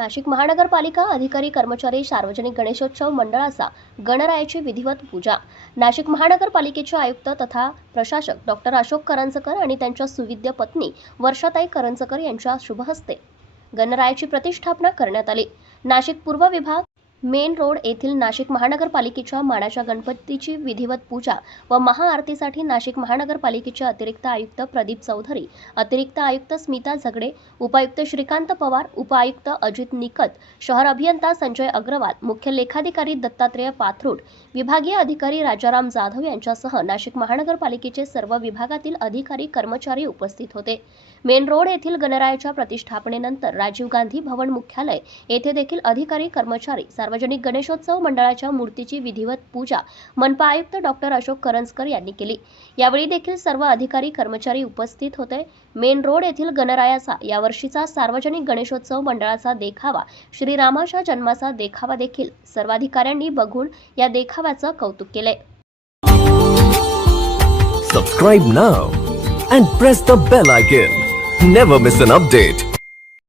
नाशिक महानगरपालिका अधिकारी कर्मचारी सार्वजनिक गणेशोत्सव मंडळाचा गणरायाची विधिवत पूजा. नाशिक महानगरपालिकेचे आयुक्त तथा प्रशासक डॉक्टर अशोक करंजकर आणि त्यांच्या सुविद्य पत्नी वर्षाताई करंजकर यांच्या शुभहस्ते गणरायाची प्रतिष्ठापना करण्यात आली. नाशिक पूर्व विभाग मेन रोड येथील नाशिक महानगरपालिकेच्या मानाच्या गणपतीची विधिवत पूजा व महाआरतीसाठी नाशिक महानगरपालिकेचे अतिरिक्त आयुक्त प्रदीप चौधरी अतिरिक्त आयुक्त स्मिता झगडे उपायुक्त श्रीकांत पवार उपायुक्त अजित निकत शहर अभियंता संजय अग्रवाल मुख्य लेखाधिकारी दत्तात्रेय पाथरूड विभागीय अधिकारी राजाराम जाधव यांच्यासह नाशिक महानगरपालिकेचे सर्व विभागातील अधिकारी कर्मचारी उपस्थित होते. मेन रोड येथील गणरायाच्या प्रतिष्ठापनेनंतर राजीव गांधी भवन मुख्यालय येथे देखील अधिकारी कर्मचारी सार्वजनिक गणेशोत्सव मंडळाच्या मूर्तीची विधिवत पूजा मनपा आयुक्त डॉक्टर अशोक करंजकर यांनी केली यावेळी देखील सर्व अधिकारी कर्मचारी उपस्थित होते मेन रोड येथील गणरायाचा यावर्षीचा सार्वजनिक गणेशोत्सव मंडळाचा देखावा श्रीरामाच्या जन्माचा देखावा देखील सर्व अधिकाऱ्यांनी बघून या देखाव्याचं कौतुक केले Subscribe now and press the bell icon. Never miss an update.